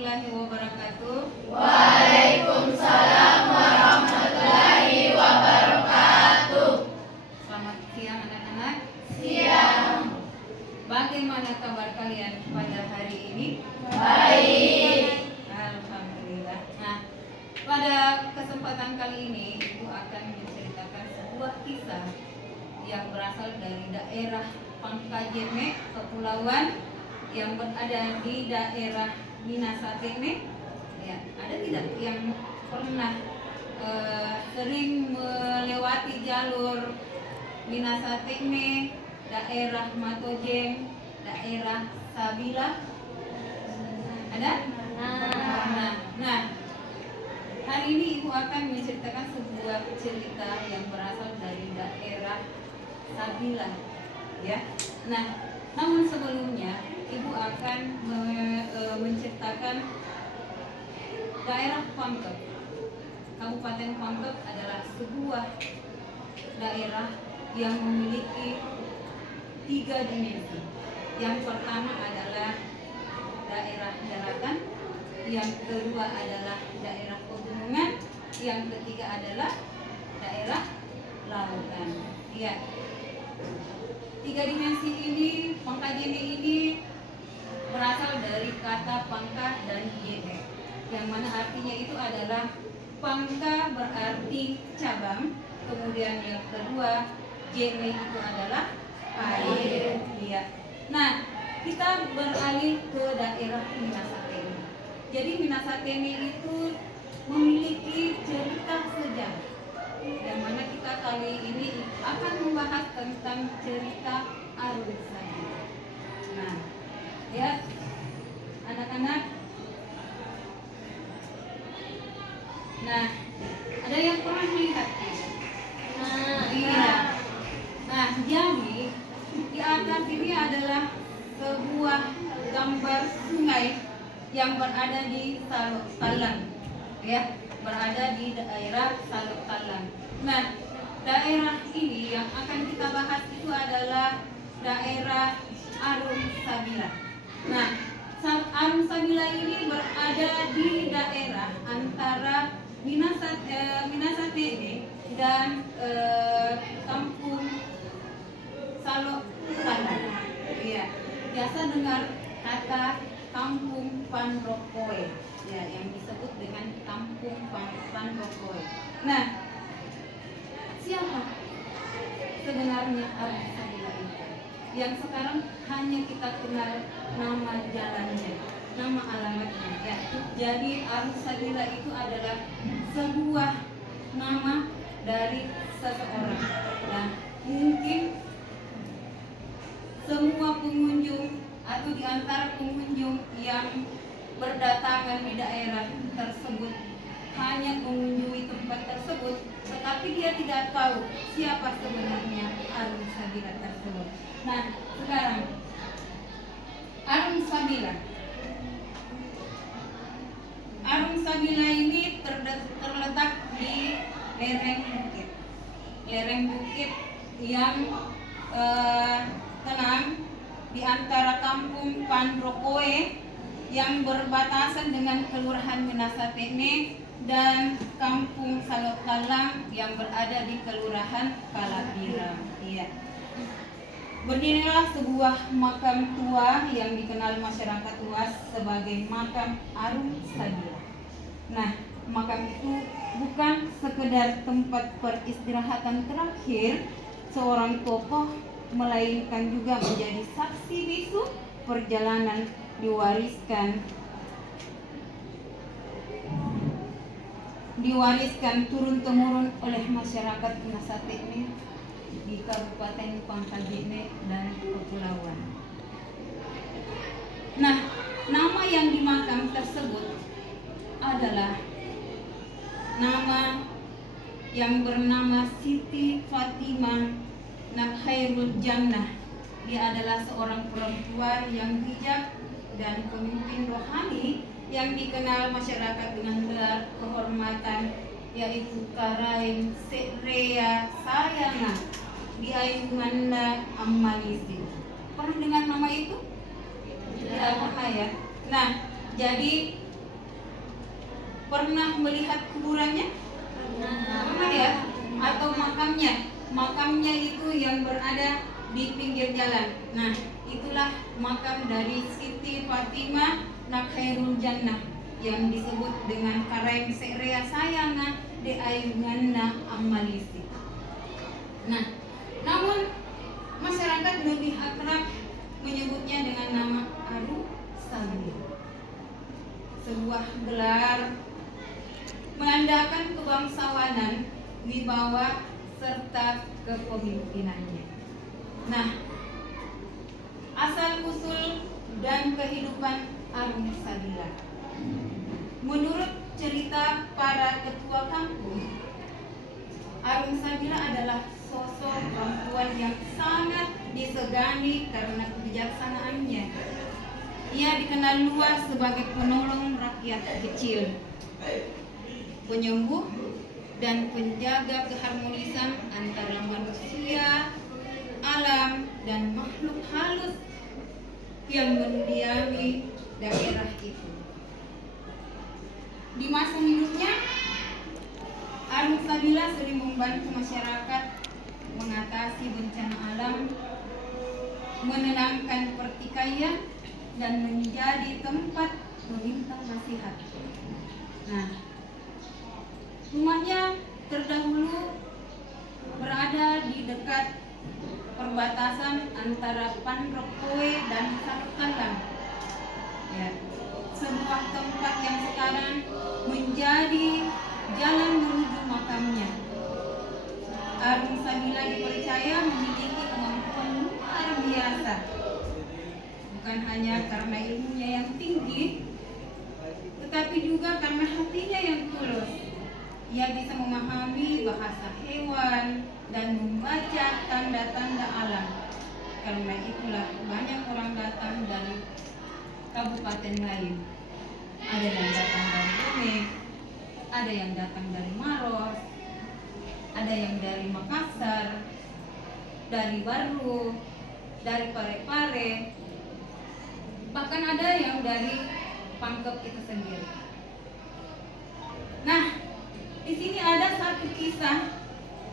warahmatullahi wabarakatuh. Waalaikumsalam warahmatullahi wabarakatuh. Selamat siang anak-anak. Siang. Bagaimana kabar kalian pada hari ini? Baik. Alhamdulillah. Nah, pada kesempatan kali ini Ibu akan menceritakan sebuah kisah yang berasal dari daerah Pangkajene, Kepulauan yang berada di daerah Minasatene. Ya, ada tidak yang pernah sering melewati jalur Minasatene, daerah Matojeng, daerah Sabila? Ada? Nah, hari ini Ibu akan menceritakan sebuah cerita yang berasal dari daerah Sabila, ya. Nah, namun sebelumnya Ibu akan menceritakan daerah Pangkep. Kabupaten Pangkep adalah sebuah daerah yang memiliki 3 dimensi. Yang pertama adalah daerah daratan, yang kedua adalah daerah pegunungan, yang ketiga adalah daerah lautan. Ya. 3 dimensi ini, Pangkajene ini berasal dari kata pangka dan jene, yang mana artinya itu adalah pangka berarti cabang, kemudian yang kedua jene itu adalah air. Ya. Nah, kita beralih ke daerah Minasatene. Jadi Minasatene itu memiliki cerita sejarah, yang mana kita kali ini akan membahas tentang cerita Arun Sabila. Nah, ya anak-anak. Nah, ada yang pernah melihat? Iya. Nah, jadi di atas ini adalah sebuah gambar sungai yang berada di Salok Talang, ya, berada di daerah Salok Talang. Nah, daerah ini yang akan kita bahas itu adalah daerah Arun Sabila. Nah, Arun Sabila ini berada di daerah antara Minasatene dan kampung Salok Talang. Ya, biasa dengar kata kampung Panrokoe, ya, yang disebut dengan kampung Panrokoe. Nah, siapa sebenarnya Arun Sabila itu? Yang sekarang hanya kita kenal nama jalannya, nama alamatnya, ya. Jadi Arun Sabila itu adalah sebuah nama dari seseorang. Nah, mungkin semua pengunjung atau di antara pengunjung yang berdatangan di daerah tersebut hanya mengunjungi tempat tersebut, tetapi dia tidak tahu siapa sebenarnya Arun Sabila tersebut. Nah, sekarang Arun Sabila. Arun Sabila ini terletak di lereng bukit yang tenang di antara kampung Panrokoe yang berbatasan dengan Kelurahan Minasatene dan kampung Salok Talang yang berada di Kelurahan Kalapira. Iya. Berdirilah sebuah makam tua yang dikenal masyarakat luas sebagai makam Arun Sabila. Nah, makam itu bukan sekedar tempat peristirahatan terakhir seorang tokoh, melainkan juga menjadi saksi bisu perjalanan diwariskan turun-temurun oleh masyarakat Minasatene di Kabupaten Pangkajene dan Kepulauan. Nah, nama yang di makam tersebut adalah nama yang bernama Siti Fatimah Nakhairul Jannah. Dia adalah seorang perempuan yang bijak dan pemimpin rohani yang dikenal masyarakat dengan gelar kehormatan, yaitu Karain Serea Sayana di Ayumanda Ammalisi. Pernah dengar nama itu? Tidak pernah ya. Nah, jadi pernah melihat kuburannya? Pernah ya? Atau makamnya? Makamnya itu yang berada di pinggir jalan. Nah, itulah makam dari Siti Fatimah Nakhairul Jannah yang disebut dengan Kareng Serea Sayanga de Ayunganna Amalisi. Nah, namun masyarakat lebih akrab menyebutnya dengan nama Arum Sabila. Sebuah gelar menandakan kebangsawanan, wibawa serta kepemimpinannya. Nah, asal usul dan kehidupan Arum Sabila. Menurut cerita para ketua kampung, Arum Sabila adalah sosok perempuan yang sangat disegani karena kebijaksanaannya. Ia dikenal luas sebagai penolong rakyat kecil, penyembuh dan penjaga keharmonisan antara manusia, alam, dan makhluk halus yang mendiami daerah itu. Di masa hidupnya, Arum Sabila sering membantu masyarakat mengatasi bencana alam, menenangkan pertikaian, dan menjadi tempat meminta nasihat. Nah, rumahnya terdahulu berada di dekat perbatasan antara Panrokoe dan Sartalang. Ya, sebuah tempat yang sekarang menjadi jalan menuju makamnya. Arum Sabila dipercaya memiliki kemampuan luar biasa, bukan hanya karena ilmunya yang tinggi, tetapi juga karena hatinya yang tulus. Ia bisa memahami bahasa hewan dan membaca tanda-tanda alam. Karena itulah banyak orang datang dari kabupaten lain. Ada yang datang dari Bone, ada yang datang dari Maros, ada yang dari Makassar, dari Baru, dari Parepare, bahkan ada yang dari Pangkep itu sendiri. Nah, di sini ada satu kisah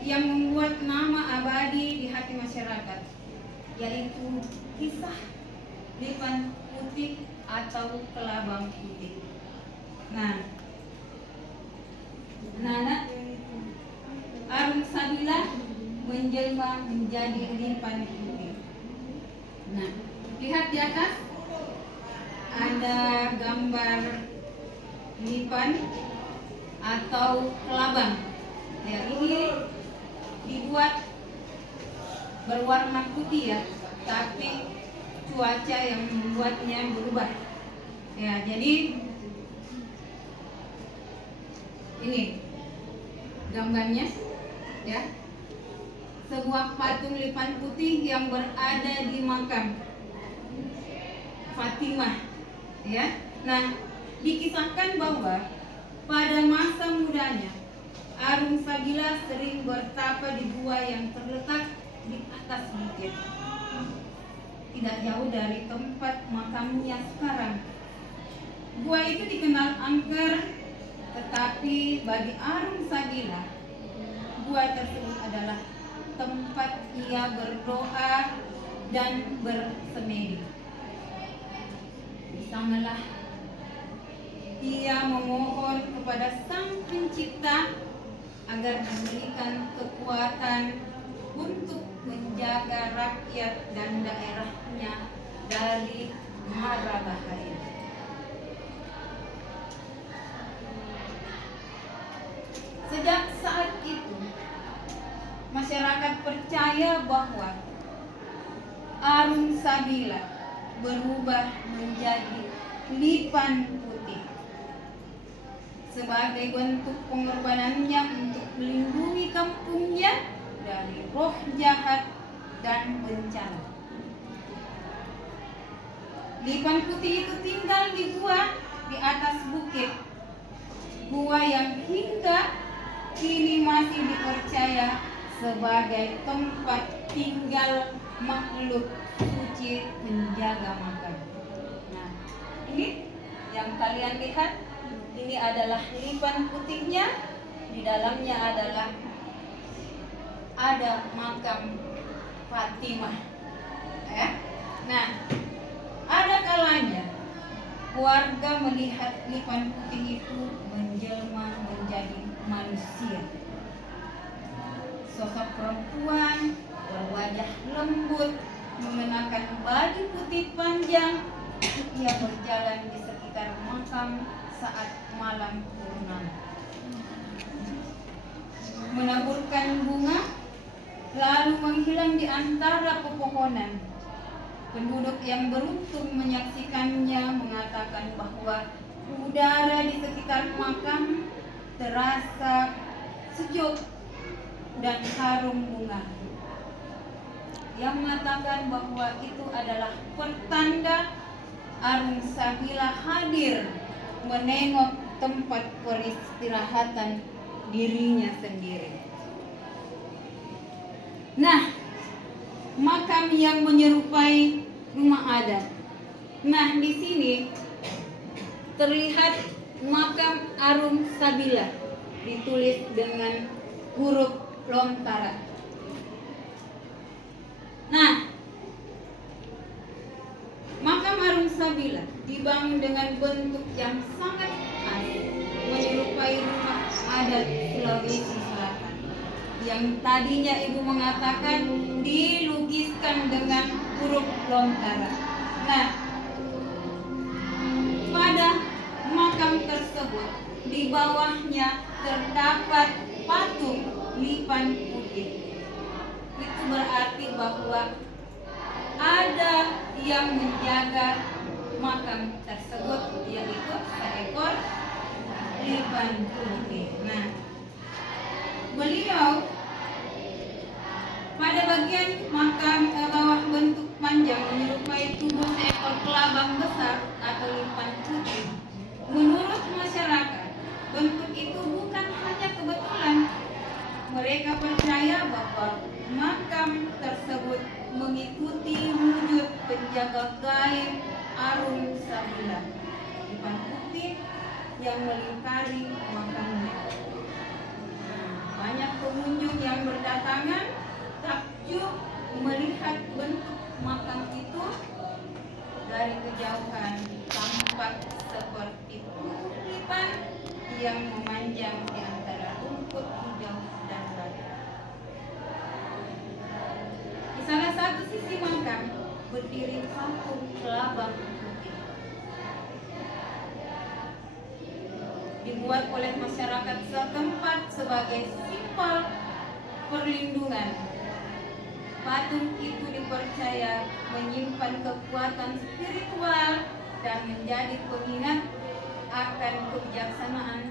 yang membuat nama abadi di hati masyarakat, yaitu kisah Lipan Putih atau Kelabang Putih. Nah, Nana Arum Sabila menjelma menjadi Lipan Putih. Nah, lihat di atas ada gambar lipan atau kelabang. Ya, ini dibuat berwarna putih ya, tapi cuaca yang membuatnya berubah. Ya, jadi ini gambarnya ya. Sebuah patung lipan putih yang berada di makam Fatimah ya. Nah, dikisahkan bahwa pada masa mudanya Arum Sabila sering bertapa di gua yang terletak di atas bukit, tidak jauh dari tempat makamnya sekarang. Gua itu dikenal angker, tetapi bagi Arum Sabila, gua tersebut adalah tempat ia berdoa dan bersemedi. Di sanalah ia memohon kepada Sang Pencipta agar memberikan kekuatan untuk menjaga rakyat dan daerahnya dari mara bahaya. Sejak saat itu, masyarakat percaya bahwa Arum Sabila berubah menjadi lipan putih sebagai bentuk pengorbanannya untuk melindungi kampungnya dari roh jahat dan bencana. Lipan putih itu tinggal di gua di atas bukit, gua yang hingga kini masih dipercaya sebagai tempat tinggal makhluk suci penjaga makam. Nah, ini yang kalian lihat Ini adalah lipan putihnya, di dalamnya adalah ada makam Fatimah. Ya. Nah, ada kalanya warga melihat lipan putih itu menjelma menjadi manusia. Sosok perempuan berwajah lembut, mengenakan baju putih panjang. Ia berjalan di sekitar makam saat malam purnama, menaburkan bunga, lalu menghilang di antara pepohonan. Penduduk yang beruntung menyaksikannya mengatakan bahwa udara di sekitar makam terasa sejuk dan harum bunga. Yang mengatakan bahwa itu adalah pertanda Arung Sabila hadir menengok tempat peristirahatan dirinya sendiri. Nah, makam yang menyerupai rumah adat. Nah, di sini terlihat makam Arung Sabila ditulis dengan huruf lontara. Nah, makam Arung Sabila dibangun dengan bentuk yang sangat khas, menyerupai rumah adat Sulawesi Selatan. Yang tadinya ibu mengatakan dilukiskan dengan huruf lontara. Nah, pada makam tersebut di bawahnya terdapat patung lipan putih. Itu berarti bahwa ada yang menjaga makam tersebut, yaitu seekor lipan putih. Nah, beliau pada bagian makam bawah bentuk panjang menyerupai tubuh seekor kelabang besar atau lipan putih. Menurut masyarakat, bentuk itu bukan hanya kebetulan. Mereka percaya bahwa makam tersebut mengikuti wujud penjaga gaib Arung Sabila, lipan putih yang melingkari makamnya. Banyak pengunjung yang berdatangan takjub melihat bentuk makam itu. Dari kejauhan tampak seperti tubuh lipan yang memanjang di antara rumput hijau dan batu. Di salah satu sisi makam berdiri patung kelabang putih, dibuat oleh masyarakat setempat sebagai simbol perlindungan. Patung itu dipercaya menyimpan kekuatan spiritual dan menjadi pengingat akan kebijaksanaan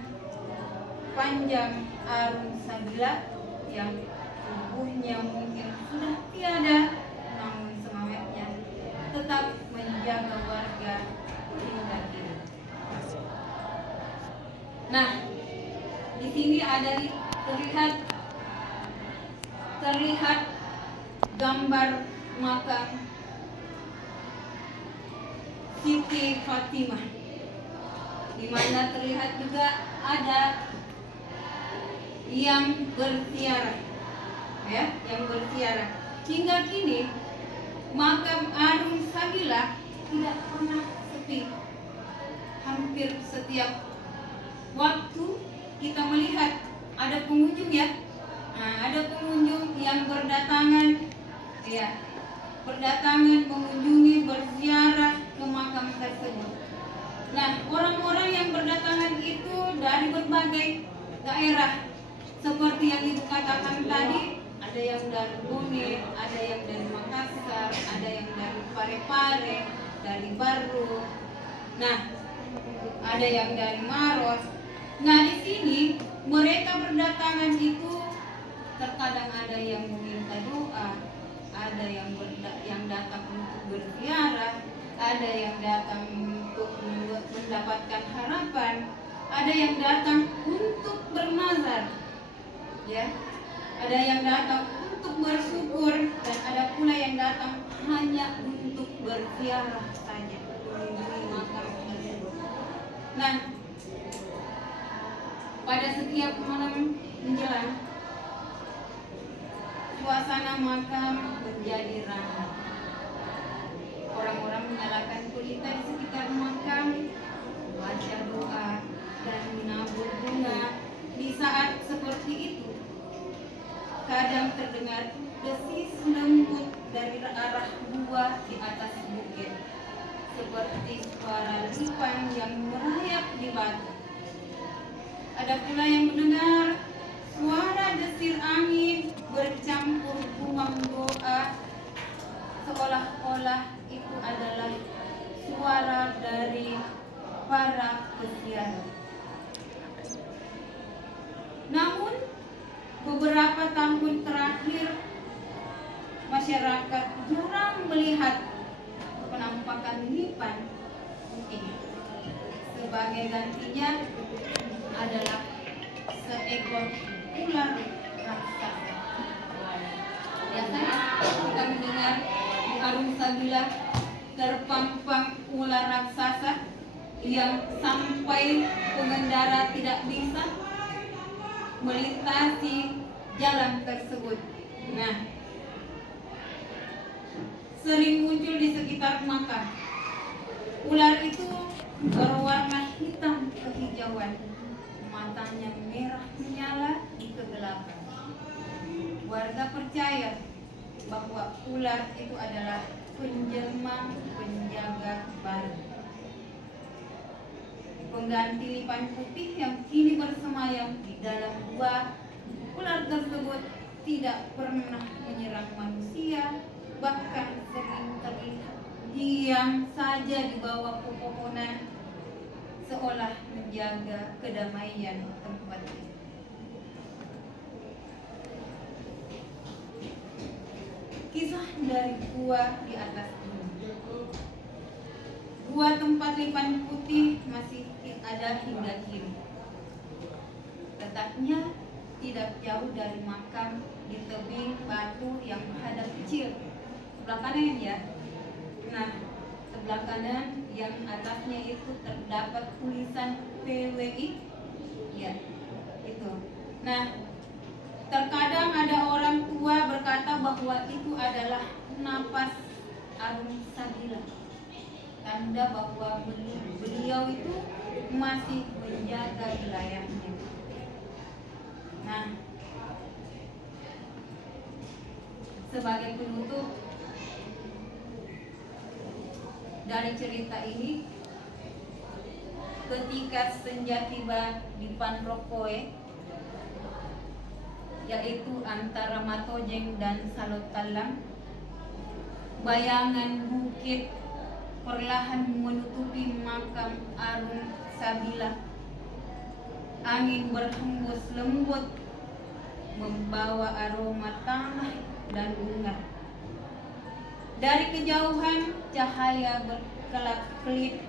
panjang Arung Sabila yang tubuhnya mungkin sudah tiada, namun semangatnya tetap menjaga warga hingga kini. Nah, di sini ada terlihat gambar makam Siti Fatimah, di mana terlihat juga ada yang berziarah, ya, yang berziarah. Hingga kini makam Arung Sabila tidak pernah sepi. Hampir setiap waktu kita melihat ada pengunjung, ya. Nah, ada pengunjung yang berdatangan, ya, mengunjungi, berziarah ke makam tersebut. Nah, orang-orang yang berdatangan itu dari berbagai daerah, seperti yang ibu katakan tadi, ada yang dari Bone, ada yang dari Makassar, ada yang dari Parepare, dari Baru, nah, ada yang dari Maros. Nah, di sini mereka berdatangan itu terkadang ada yang meminta doa, ada yang datang untuk berziarah, ada yang datang untuk mendapatkan harapan, ada yang datang untuk bernazar, ya, ada yang datang untuk bersyukur, dan ada pula yang datang hanya untuk berziarah saja, mengunjungi makam tersebut. Nah, Pada setiap malam menjelang, suasana makam menjadi ramai. Orang-orang menyalakan pelita di sekitar makam, baca doa dan menabur bunga. Di saat seperti itu, kadang terdengar desis lembut dari arah gua di atas bukit, seperti suara lipan yang merayap di batu. Ada pula yang mendengar suara desir angin bercampur gumam doa, seolah-olah itu adalah suara dari para peziarah. Namun beberapa tahun terakhir masyarakat jarang melihat penampakan lipan putih. Sebagai gantinya adalah seekor ular raksasa. Biasanya kita mendengar di Arung Sabila terpampang ular raksasa yang sampai pengendara tidak bisa melintasi jalan tersebut. Nah, sering muncul di sekitar makam. Ular itu berwarna hitam kehijauan, matanya merah menyala di kegelapan. Warga percaya bahwa ular itu adalah penjelma penjaga baru, pengganti lipan putih yang kini bersemayam di dalam gua. Ular tersebut tidak pernah menyerang manusia, bahkan sering terlihat diam saja di bawah pepohonan, seolah menjaga kedamaian tempat itu. Kisah dari gua di atas gunung. Gua tempat lipan putih masih ada hingga kini. Letaknya tidak jauh dari makam di tebing batu yang menghadap kecil. Sebelah kanan ya. Nah, sebelah kanan yang atasnya itu terdapat tulisan PWI. Ya, itu. Nah, terkadang ada orang tua berkata bahwa itu adalah napas Arung Sabila, tanda bahwa beliau itu masih menjaga wilayahnya. Nah, sebagai penutup dari cerita ini, ketika senja tiba di Panrokoe, yaitu antara Matojeng dan Salot Talang, bayangan bukit perlahan menutupi makam Arung Sabila. Angin berhembus lembut membawa aroma tanah dan bunga. Dari kejauhan cahaya berkelap-kelip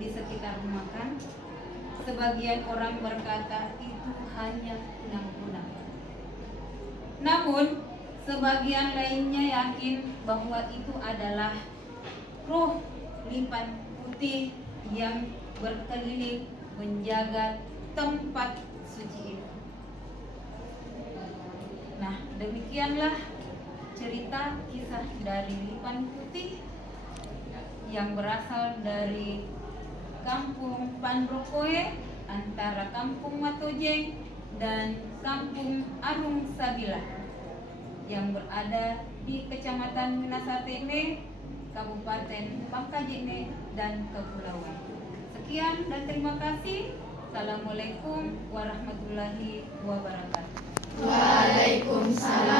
di sekitar makam. Sebagian orang berkata itu hanya kunang-kunang. Namun sebagian lainnya yakin bahwa itu adalah roh lipan putih yang berkeliling menjaga tempat suci itu. Nah, demikianlah cerita kisah dari lipan putih yang berasal dari Kampung Panrokoe, antara Kampung Matojeng dan Kampung Arung Sabila yang berada di Kecamatan Minasatene, Kabupaten Pangkajene dan Kepulauan. Sekian dan terima kasih. Assalamualaikum warahmatullahi wabarakatuh. Waalaikumsalam